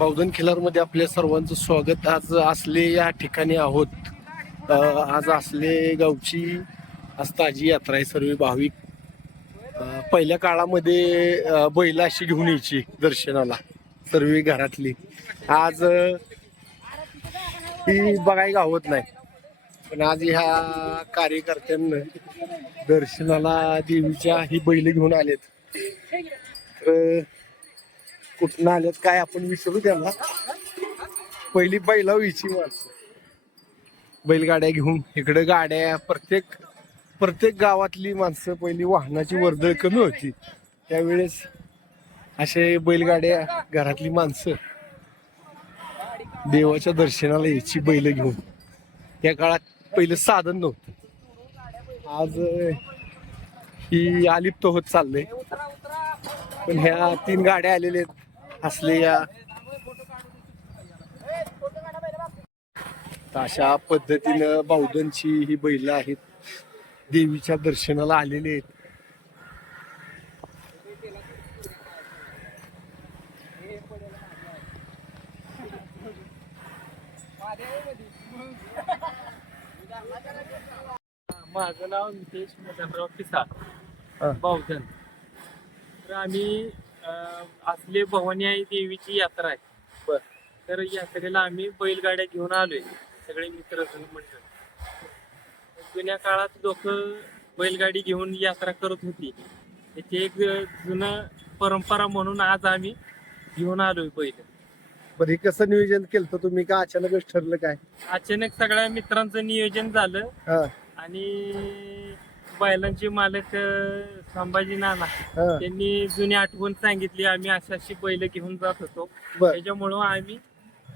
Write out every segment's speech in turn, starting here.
पौगन खिलारमध्ये आपल्या सर्वांचं स्वागत. आज असले या ठिकाणी आहोत. आज असले गावची आज ताजी यात्रा आहे सर्व भाविक. पहिल्या काळामध्ये बैल अशी घेऊन यायची दर्शनाला सर्व घरातली. आज ती बघाय गावत नाही. पण आज ह्या कार्यकर्त्यांना दर्शनाला देवीच्या ही बैल घेऊन आलेत. तर कुठनं आल्यात काय आपण विचारू त्यांना. पहिली बैला व्हायची माणसं. बैलगाड्या घेऊन इकडे गाड्या प्रत्येक प्रत्येक गावातली माणसं पहिली वाहनाची वर्दळ कमी होती. त्यावेळेस असे बैलगाड्या घरातली माणसं देवाच्या दर्शनाला यायची बैल घेऊन. त्या काळात पहिलं साधन नव्हतं. आज ही अलिप्त होत चाललंय. पण ह्या तीन गाड्या आलेल्या आहेत. असले या तर अशा पद्धतीनं बावधनची ही बैल आहेत. देवीच्या दर्शनाला आलेले आहेत. माझं नाव नितेश मदनराव पिसाळ. बावधन तर आम्ही असले भवानी आई देवीची यात्रा आहे. तर यात्रेला आम्ही बैलगाड्या घेऊन आलोय सगळे मित्र मंडळ. जुन्या काळात लोक बैलगाडी घेऊन यात्रा करत होती. त्याची एक जुनं परंपरा म्हणून आज आम्ही घेऊन आलोय बैल. बरं हे कसं नियोजन केलं तर तुम्ही? का अचानकच ठरलं काय? अचानक सगळ्या मित्रांचं नियोजन झालं. आणि बैलांचे मालक अं, संभाजी नाना हा. त्यांनी जुनी आठवण सांगितली. आम्ही अशी अशी बैल घेऊन जात होतो. बर. त्याच्यामुळं आम्ही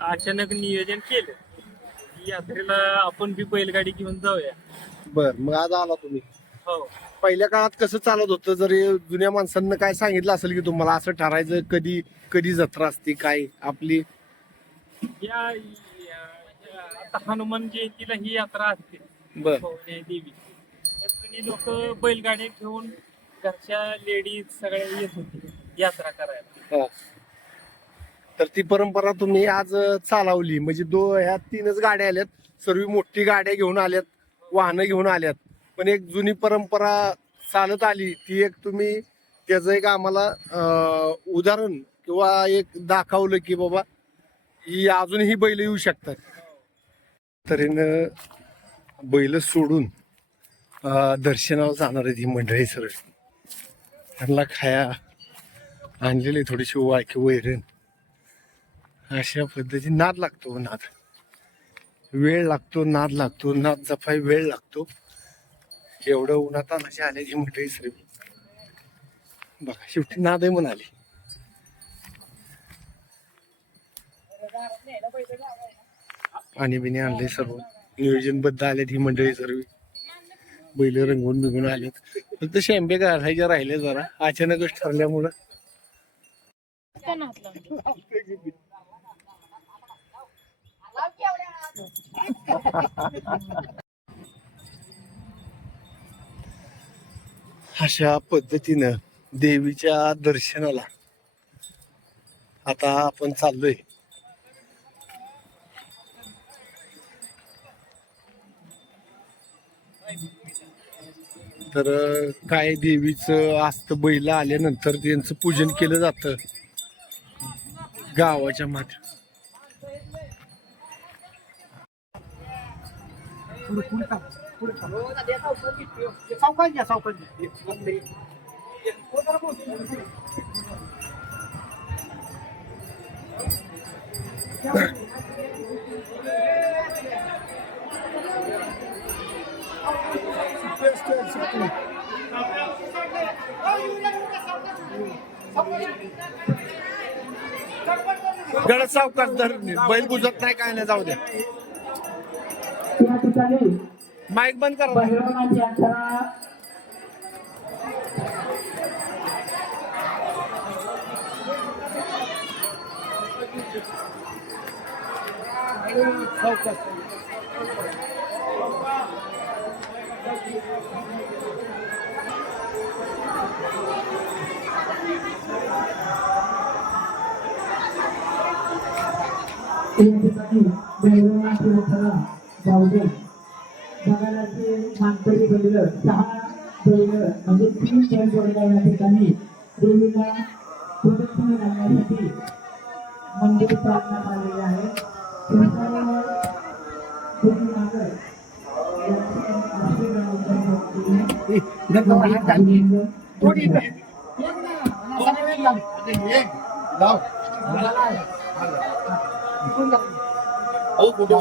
अचानक नियोजन केलं. की यात्रेला आपण बी बैलगाडी घेऊन जाऊया. बर मग आज आला तुम्ही. हो. पहिल्या काळात कसं चालत होतं? जर हे जुन्या माणसांना काय सांगितलं असेल की तुम्हाला असं ठरायचं कधी कधी जत्रा असते काय आपली? या या- आता हनुमान जयंतीला ही यात्रा असते. बर. भवानी देवी जुनी लोक बैलगाडी घेऊन घरच्या लेडीज सगळ्या येत होती यात्रा करायला. हा. तर ती परंपरा तुम्ही आज चालवली. म्हणजे दो ह्या तीनच गाड्या आल्यात. सर्व मोठी गाड्या घेऊन आल्यात वाहनं घेऊन आल्यात. पण एक जुनी परंपरा चालत आली. ती एक तुम्ही त्याचं एक आम्हाला उदाहरण किंवा एक दाखवलं की बाबा ही अजूनही बैल येऊ शकतात. तऱ्हेनं बैल सोडून दर्शनाला जाणार आहेत ही मंडळी सर्व त्यांना खाया आणलेली थोडीशी वायकी वैरण. अशा पद्धतीने नाद लागतो नाद. वेळ लागतो नाद लागतो नाद जपाय वेळ लागतो. एवढं उन्हात आले आल्याची मंडळी सर्व बघा शेवटी नादही म्हणाली. पाणी बिणी आणले सर्व. नियोजनबद्ध आले ही मंडळी सर्व. बैल रंगून बिघून आलेत. फक्त शेंबे घालायचे राहिले जरा. अचानकच ठरल्यामुळं. अशा पद्धतीनं देवीच्या दर्शनाला आता आपण चाललोय. तर काय देवीचं असतं बैल आल्यानंतर त्यांचं पूजन केलं जातं. गावाच्या माठ त्याला सावकाश धर बैल बुजत नाही काय नाही जाऊ द्या. माईक बंद कर. या ठिकाणी भैरवनाथ विठ्ठला जाऊदे बघायलाचे मानकरी बैल सहा बैल म्हणजे तीन बैल जोडल्या या ठिकाणी देवीला प्रदक्षिणा घालण्यासाठी मंदिर प्रार्थना आलेले आहे. त्या सर्व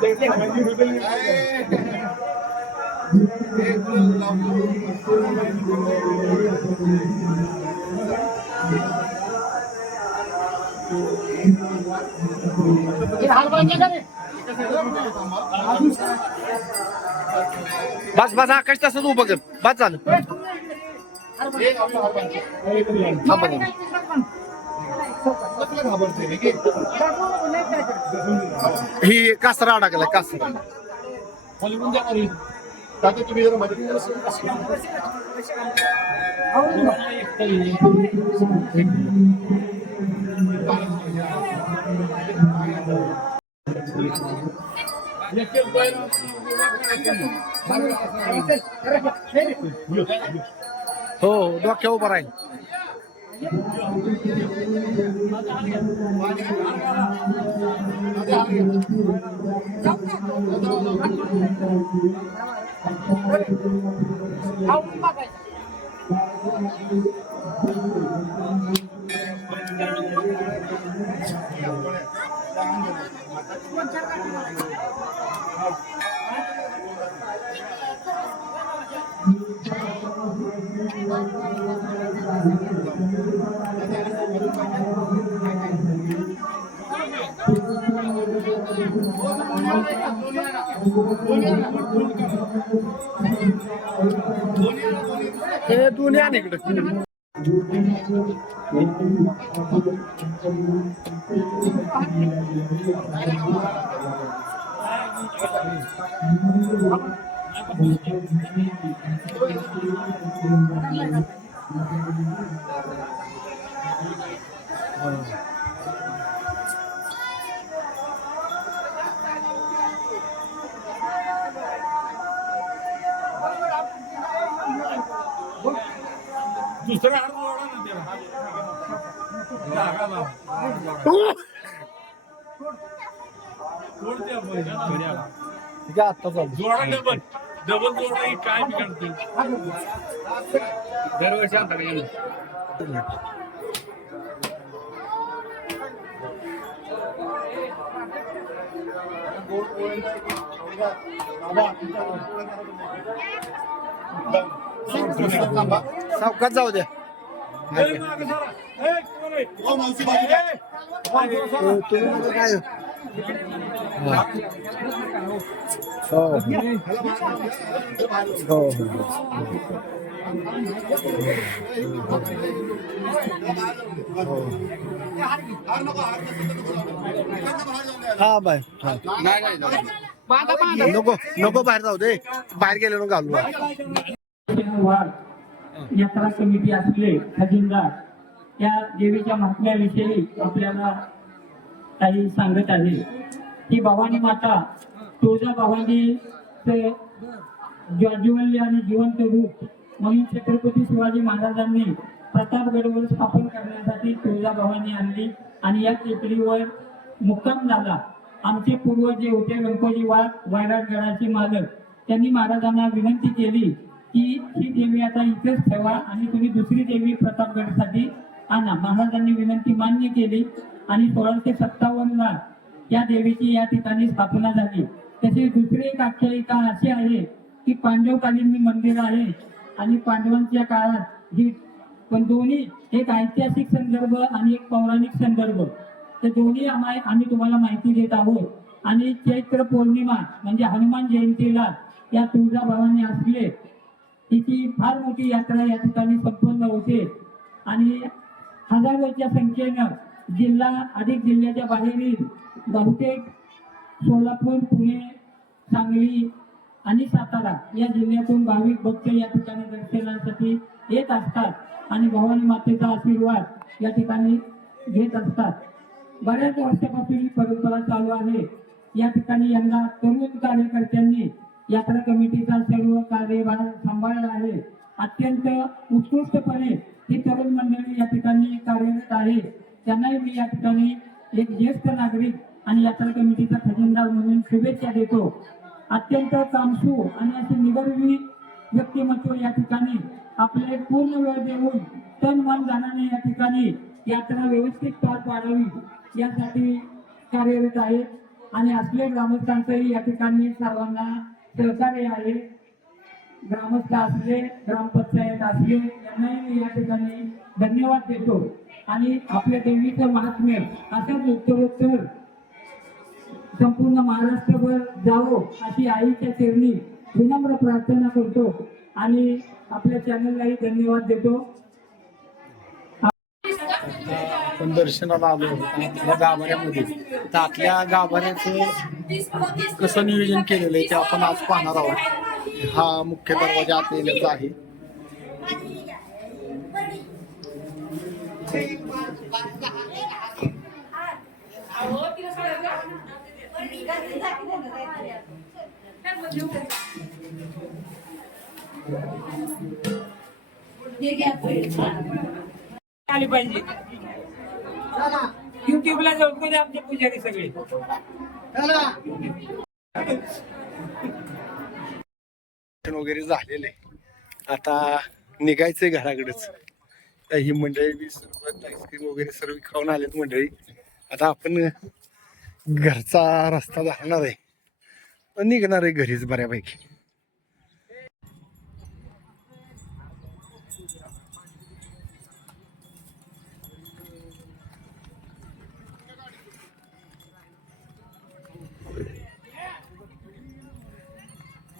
देवी मागं या बस बस आकाश तसंच उभं कर. बस झालं. ही कासरा अडकलाय कासरा. हो डोक्या उभा राहील. हे दोन्ही आण इकडे दुसरा हात जोडा ना त्याला कोणत्या घड्याला ठीक आहे आता चालू जोडा डबल डबल जोडा ही काय बिघडते? दरवर्षी आता सावकाश जाऊ द्या. हो, मला काय? हो हो. हो हा बाय हा नको नको बाहेर जाऊ दे बाहेर गेले घालू यात्रा समिती असले खजिनदार त्या देवीच्या महात्म्याविषयी आपल्याला काही सांगत आहे ही भवानी माता तुळजा ते ज्वाज्वल्य आणि जिवंत रूप म्हणून छत्रपती शिवाजी महाराजांनी प्रतापगडवर स्थापन करण्यासाठी तुळजाभवानी आणली. आणि या टेकडीवर मुक्काम झाला. आमचे पूर्वज जे होते गणपती वाघ वैराटगडाचे मालक. त्यांनी महाराजांना विनंती केली की ही देवी आता इथेच ठेवा आणि तुम्ही दुसरी देवी प्रतापगडसाठी आणा. महाराजांनी विनंती मान्य केली. आणि सोळाशे सत्तावन्न या देवीची या ठिकाणी स्थापना झाली. तसेच दुसरी एक आख्यायिका अशी आहे की पांडवकालीन मंदिर आहे आणि पांडवांच्या काळात ही पण दोन्ही एक ऐतिहासिक संदर्भ आणि एक पौराणिक संदर्भ. तर दोन्ही आम्हा आम्ही तुम्हाला माहिती देत आहोत. आणि चैत्र पौर्णिमा म्हणजे हनुमान जयंतीला या तुळजाभवानी असले तिची फार मोठी यात्रा या ठिकाणी संपन्न होते. आणि हजारोच्या संख्येनं जिल्हा अधिक जिल्ह्याच्या बाहेरील बहुतेक सोलापूर पुणे सांगली आणि सातारा या जिल्ह्यातून भाविक भक्त या ठिकाणी दर्शनासाठी येत असतात आणि भवानी मातेचा आशीर्वाद या ठिकाणी घेत असतात. बऱ्याच वर्षापासून ही परंपरा चालू आहे. या ठिकाणी यंदा तरुण कार्यकर्त्यांनी यात्रा कमिटीचा सर्व कार्यभार सांभाळला आहे. अत्यंत उत्कृष्टपणे ही तरुण मंडळी या ठिकाणी कार्यरत आहे. त्यांनाही मी या ठिकाणी एक ज्येष्ठ नागरिक आणि यात्रा कमिटीचा खजिनदार म्हणून शुभेच्छा देतो. अत्यंत कामसू आणि असे निगर्वी व्यक्तिमत्व या ठिकाणी आपले पूर्ण वेळ देऊन तन मन जाणाने या ठिकाणी यात्रा व्यवस्थित पार पाडावी यासाठी कार्यरत आहेत आणि असले ग्रामस्थांचंही या ठिकाणी सर्वांना सहकार्य आहे. ग्रामस्थ असले ग्रामपंचायत असले यांनाही मी या ठिकाणी धन्यवाद देतो. आणि आपल्या देवीचं महात्म्य असंच उत्तरोत्तर संपूर्ण महाराष्ट्रभर जावो अशी आईच्या चरणी विनम्र प्रार्थना करतो. आणि आपल्या चॅनललाही धन्यवाद देतो. आपण दर्शनाला आलो आपल्या गाभाऱ्यामध्ये. तर आतल्या गाभाऱ्याचं कसं नियोजन केलेलं आहे ते आपण आज पाहणार आहोत. हा मुख्य दरवाजा आत येण्याचा आहे. आली पाहिजे. युट्यूबला जाऊन आमचे पुजारी सगळे. वगैरे झालेलं. आहे आता निघायचंय घराकडेच. ही मंडळी बी सर्व आईस्क्रीम वगैरे सर्व खाऊन आलेत मंडळी. आता आपण घरचा रस्ता जाणार आहे. पण निघणार आहे घरीच बऱ्यापैकी.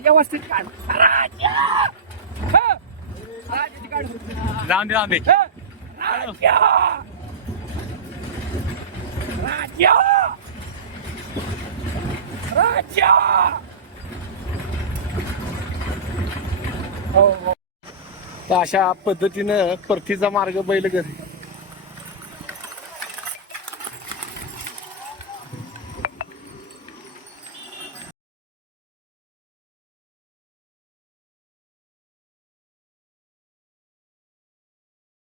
व्यवस्थित काढ राम दे राम दे राजा. राजा. हो, हो. तर अशा पद्धतीनं परतीचा मार्ग बैल